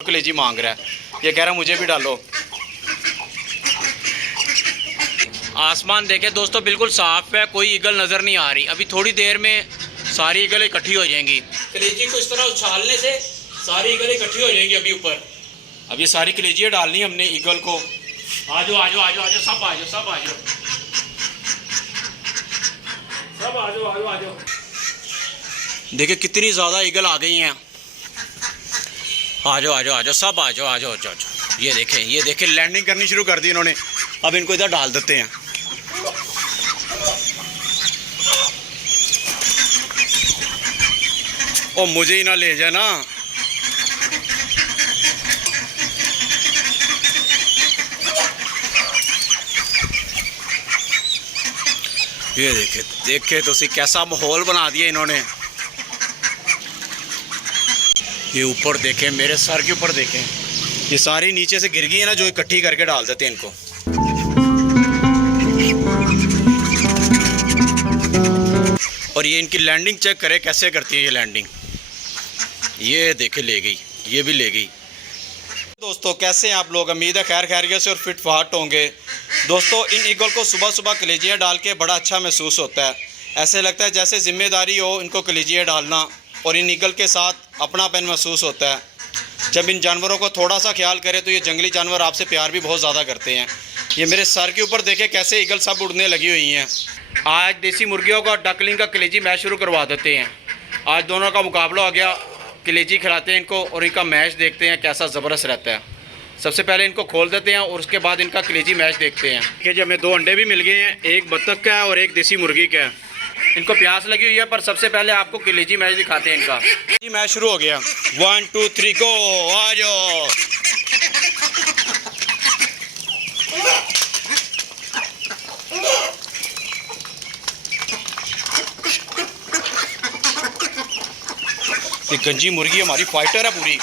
कलेजी मांग रहा है, ये कह रहा है मुझे भी डालो। आसमान देखे दोस्तों बिल्कुल साफ है, कोई ईगल नज़र नहीं आ रही। अभी थोड़ी देर में सारी ईगल इकट्ठी हो जाएंगी। कलेजी को इस तरह उछालने से सारी ईगल इकट्ठी हो जाएंगी अभी ऊपर। अब ये सारी कलेजियाँ डालनी हमने ईगल को। आ जाओ आ जाओ आ जाओ आ जाओ, सब आ जाओ सब आ जाओ सब आ जाओ आ जाओ आ जाओ। देखिए कितनी ज़्यादा ईगल आ गई हैं। आ जाओ आ जाओ आ जाओ सब आ जाओ आ जाओ आ जाओ। ये देखें लैंडिंग करनी शुरू कर दी इन्होंने। अब इनको इधर डाल देते हैं। ओ मुझे ही ना ले जाए ना। ये देखे तो कैसा माहौल बना दिया इन्होंने। ये ऊपर देखें, मेरे सर के ऊपर देखें, ये सारी नीचे से गिर गई है ना, जो इकट्ठी करके डाल देते हैं इनको। और ये इनकी लैंडिंग चेक करें कैसे करती है ये लैंडिंग। ये देखे ले गई, ये भी ले गई। दोस्तों कैसे हैं आप लोग? उम्मीद है खैर खैरियत से और फिट फाट होंगे। दोस्तों इन ईगल को सुबह सुबह कलेजियाँ डाल के बड़ा अच्छा महसूस होता है। ऐसे लगता है जैसे ज़िम्मेदारी हो इनको कलेजियाँ डालना, और इन ईगल के साथ अपनापन महसूस होता है। जब इन जानवरों को थोड़ा सा ख्याल करें तो ये जंगली जानवर आपसे प्यार भी बहुत ज़्यादा करते हैं। ये मेरे सर के ऊपर देखे कैसे ईगल सब उड़ने लगी हुई हैं। आज देसी मुर्गियों का डकलिंग का कलेजी मैच शुरू करवा देते हैं। आज दोनों का मुकाबला हो गया, कलेजी खिलाते हैं इनको और इनका मैच देखते हैं कैसा ज़बरदस्त रहता है। सबसे पहले इनको खोल देते हैं और उसके बाद इनका कलेजी मैच देखते हैं। कि जब हमें 2 अंडे भी मिल गए हैं, एक बत्तख का है और एक देसी मुर्गी का है। इनको प्यास लगी हुई है, पर सबसे पहले आपको कलेजी मैच दिखाते हैं इनका। ये मैच शुरू हो गया। 1 2 3 गो, आ जाओ। ये गंजी मुर्गी हमारी फाइटर है पूरी।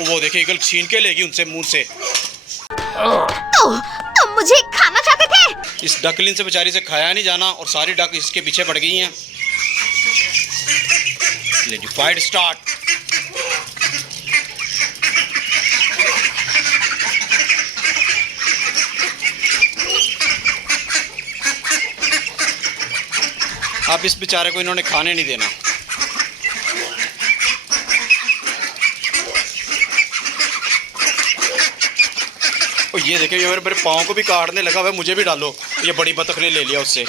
वो देखिए ईगल छीन के लेगी उनसे मुंह से। तो तुम मुझे खाना चाहते थे? इस डकलिन से बेचारी से खाया नहीं जाना और सारी डक इसके पीछे पड़ गई हैं। ले जी फाइट स्टार्ट। अब इस बेचारे को इन्होंने खाने नहीं देना। और ये देखिए ये मेरे पाँव को भी काटने लगा हुआ, मुझे भी डालो। ये बड़ी बतख ने ले लिया उससे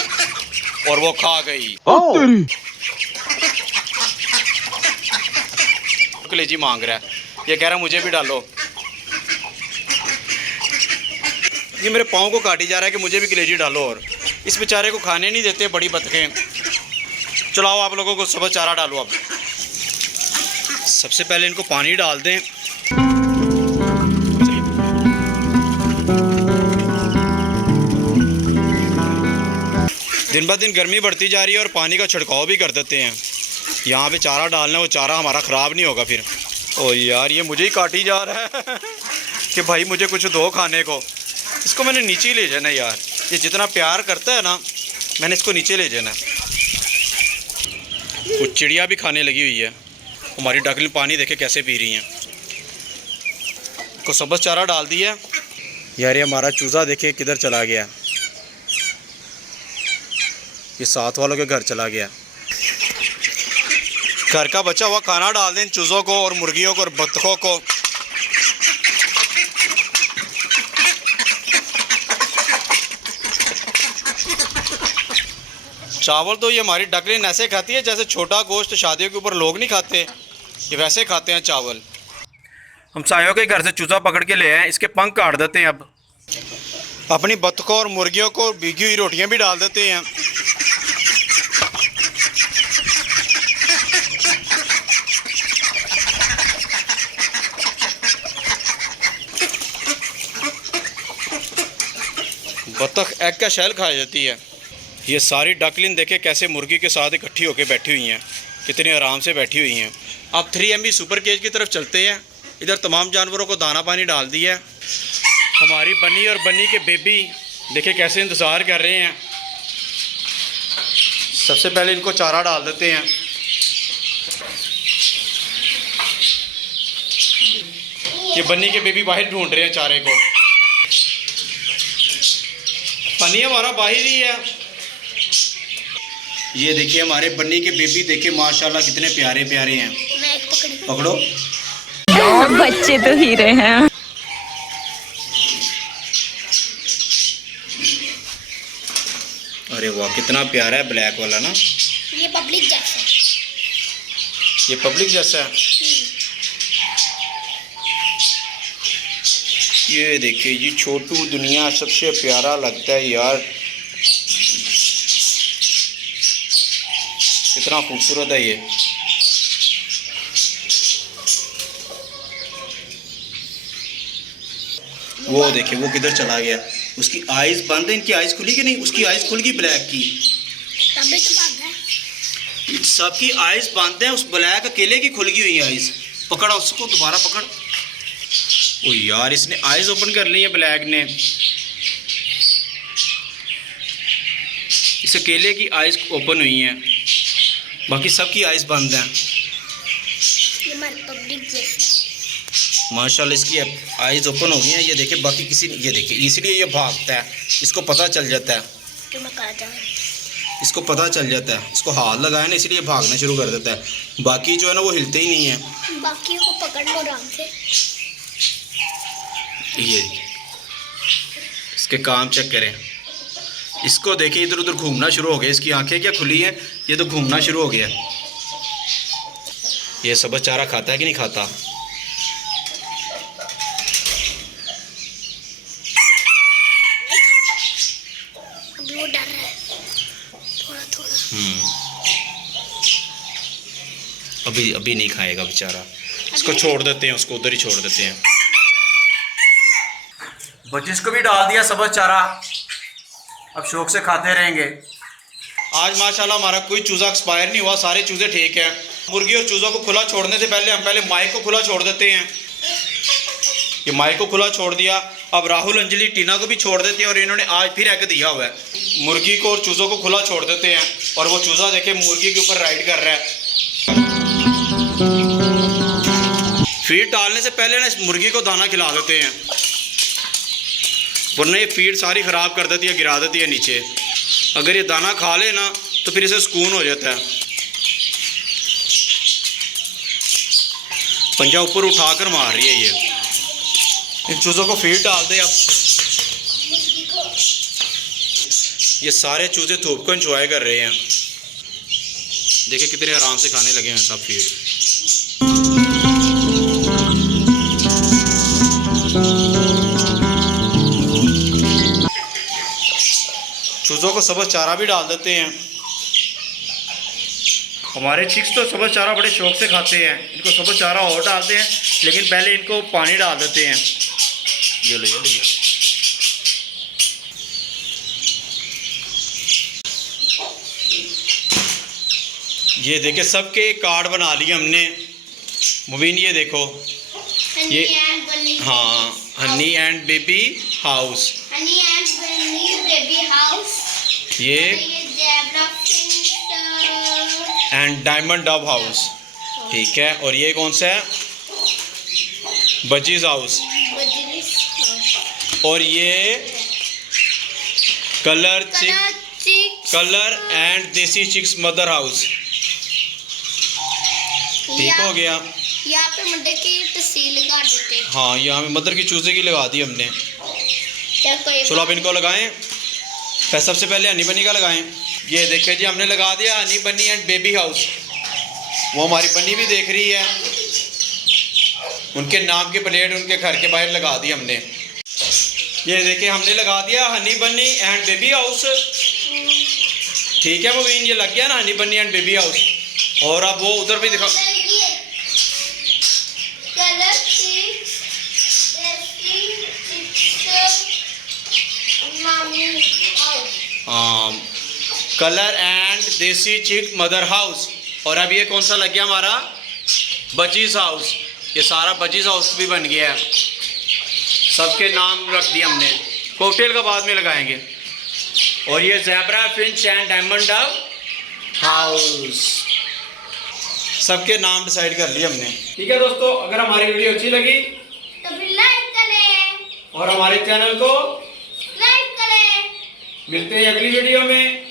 और वो खा गई। कलेजी मांग रहा है, ये कह रहा है मुझे भी डालो। ये मेरे पाँव को काटी जा रहा है कि मुझे भी कलेजी डालो, और इस बेचारे को खाने नहीं देते बड़ी बतखें। चलाओ आप लोगों को सुबह चारा डालो। अब सबसे पहले इनको पानी डाल दें। दिन ब दिन गर्मी बढ़ती जा रही है और पानी का छिड़काव भी कर देते हैं। यहाँ पे चारा डालना है, वो चारा हमारा ख़राब नहीं होगा फिर। ओ यार ये मुझे ही काटी जा रहा है कि भाई मुझे कुछ दो खाने को। इसको मैंने नीचे ले जाना यार, ये जितना प्यार करता है ना, मैंने इसको नीचे ले जाना। कुछ चिड़िया भी खाने लगी हुई है। हमारी डकलिन पानी देखे कैसे पी रही हैं। को सबस चारा डाल दिया यार। ये हमारा चूज़ा देखे किधर चला गया, ये साथ वालों के घर चला गया। घर का बचा हुआ खाना डाल दें चूज़ों को और मुर्गियों को और बत्तखों को। चावल तो ये हमारी डकलिन ऐसे खाती है जैसे छोटा गोश्त शादियों के ऊपर लोग नहीं खाते, ये वैसे खाते हैं चावल। हम सायों के घर से चूज़ा पकड़ के ले आए, इसके पंख काट देते हैं। अब अपनी बत्तखों और मुर्गियों को भीगी हुई रोटियां भी डाल देते हैं। बत्तख एग का शैल खा जाती है। ये सारी डकलिन देखे कैसे मुर्गी के साथ इकट्ठी होकर बैठी हुई हैं, कितने आराम से बैठी हुई हैं। अब 3MB सुपर केज की तरफ चलते हैं। इधर तमाम जानवरों को दाना पानी डाल दिया है। हमारी बनी और बनी के बेबी देखिए कैसे इंतज़ार कर रहे हैं। सबसे पहले इनको चारा डाल देते हैं। ये बन्नी के बेबी बाहर ढूंढ रहे हैं चारे को। बन्नी हमारा बाहर ही है। ये देखिए हमारे बन्नी के बेबी, देखिए माशाल्लाह कितने प्यारे प्यारे हैं। मैं एक पकड़ो। बच्चे तो हीरे हैं। अरे वाह कितना प्यारा है ब्लैक वाला ना। ये पब्लिक जैसा है। ये पब्लिक जैसा है। ये देखिए जी छोटू दुनिया सबसे प्यारा लगता है यार। कितना खूबसूरत है ये। वो देखिए वो किधर चला गया। उसकी आइज बंद है। इनकी आइज खुली कि नहीं? उसकी आइज खुल गई ब्लैक की। तभी तो भाग गया। सबकी आइज बंद है, उस ब्लैक अकेले की खुल गई हुई आइज। पकड़ा उसको, दोबारा पकड़। ओ यार इसने आइज ओपन कर ली है ब्लैक ने। इस अकेले की आइज ओपन हुई हैं, बाकी सबकी आइज बंद हैं। ये हमारे पब्लिक जैसा है। माशाल्लाह इसकी आइज ओपन हो गई हैं। ये देखिए बाकी किसी, ये देखिए इसलिए ये भागता है। इसको पता चल जाता है। कि मैं कहा जाऊँ। इसको पता चल जाता है। इसको हाथ लगाया ना इसलिए भागना शुरू कर देता है। बाकी जो है ना वो हिलते ही नहीं है। बाकियों को पकड़ लो आराम से। ये इसके काम चेक करें। इसको देखिए इधर उधर घूमना शुरू हो गया। इसकी आंखें क्या खुली हैं, ये तो घूमना शुरू हो गया। ये सब्ज़ चारा खाता है कि नहीं खाता? अभी वो डर रहा है थोड़ा थोड़ा। अभी नहीं खाएगा बेचारा। इसको छोड़ देते हैं, उसको उधर ही छोड़ देते हैं। बच्चे को भी डाल दिया सब्ज़ चारा, अब शौक से खाते रहेंगे। आज माशाल्लाह हमारा कोई चूज़ा एक्सपायर नहीं हुआ, सारे चूज़े ठीक हैं। मुर्गी और चूज़ों को खुला छोड़ने से पहले हम पहले माइक को खुला छोड़ देते हैं। ये माइक को खुला छोड़ दिया। अब राहुल, अंजलि, टीना को भी छोड़ देते हैं और इन्होंने आज फिर एग दिया हुआ है। मुर्गी को और चूज़ों को खुला छोड़ देते हैं और वो चूज़ा देखे मुर्गी के ऊपर राइड कर रहा है। फीड डालने से पहले ना इस मुर्गी को दाना खिला देते हैं, वरना ये फीड सारी ख़राब कर देती है, गिरा देती है नीचे। अगर ये दाना खा ले ना तो फिर इसे सुकून हो जाता है। पंजा ऊपर उठाकर मार रही है ये। इन चूज़ों को फीड डाल दे अब। ये सारे चूज़े धूप को एंजॉय कर रहे हैं। देखिए कितने आराम से खाने लगे हैं सब फीड। चूज़ों को सब्ज़ चारा भी डाल देते हैं। हमारे चिक्स तो सब्ज़ चारा बड़े शौक से खाते हैं। इनको सब्ज़ चारा और डालते हैं, लेकिन पहले इनको पानी डाल देते हैं। ये लो ये लो। ये देखिए सबके कार्ड बना लिए हमने। मुबीन ये देखो, ये हाँ honey and baby house. Honey and bunny baby house. ये zebra and diamond dub house, ठीक है। और ये कौन सा है? Budgies house. और ये colour and desi chicks mother house, ठीक हो गया। यहाँ पे मदर की तस्वीर लगा देते हैं। हाँ यहाँ पे मदर की चूजे की लगा दी हमने। क्या कोई चलो अब इनको लगाएं। सबसे पहले हनी बनी का लगाएं। ये देखिए जी हमने लगा दिया हनी बनी एंड बेबी हाउस। वो हमारी बनी भी देख रही है। उनके नाम की प्लेट उनके घर के बाहर लगा दी हमने। ये देखिए हमने लगा दिया हनी बनी एंड बेबी हाउस, ठीक है मुबीन, ये लग गया ना हनी बनी एंड बेबी हाउस। और अब वो उधर भी दिखा। कलर एंड देसी चिक मदर हाउस। और अब ये कौन सा लग गया हमारा? बचीज हाउस। ये सारा बचीज हाउस भी बन गया है। सबके नाम रख दिए हमने। कॉकटेल का बाद में लगाएंगे। और ये zebra Finch and diamond Dove house, सबके नाम डिसाइड कर लिए हमने। ठीक है दोस्तों, अगर हमारी वीडियो अच्छी लगी तो फिर लाइक करें और हमारे चैनल को सब्सक्राइब करें। मिलते हैं अगली वीडियो में।